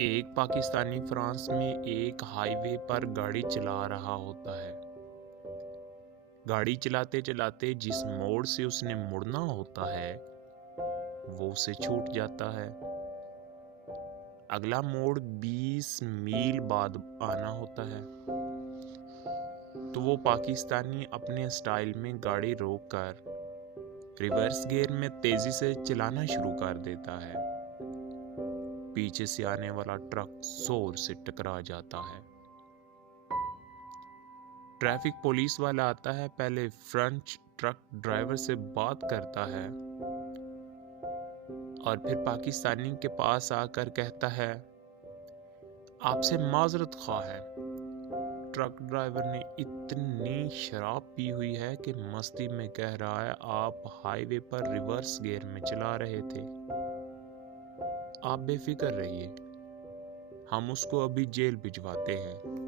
एक पाकिस्तानी फ्रांस में एक हाईवे पर गाड़ी चला रहा होता है। गाड़ी चलाते चलाते जिस मोड़ से उसने मुड़ना होता है वो उसे छूट जाता है। अगला मोड़ 20 मील बाद आना होता है। तो वो पाकिस्तानी अपने स्टाइल में गाड़ी रोककर रिवर्स गियर में तेजी से चलाना शुरू कर देता है। पीछे से आने वाला ट्रक जोर से टकरा जाता है। ट्रैफिक पुलिस वाला आता है, पहले फ्रंट ट्रक ड्राइवर से बात करता है और फिर पाकिस्तानी के पास आकर कहता है, आपसे माजरत ख्वाह है। ट्रक ड्राइवर ने इतनी शराब पी हुई है कि मस्ती में कह रहा है, आप हाईवे पर रिवर्स गियर में चला रहे थे। आप बेफिक्र रहिए, हम उसको अभी जेल भिजवाते हैं।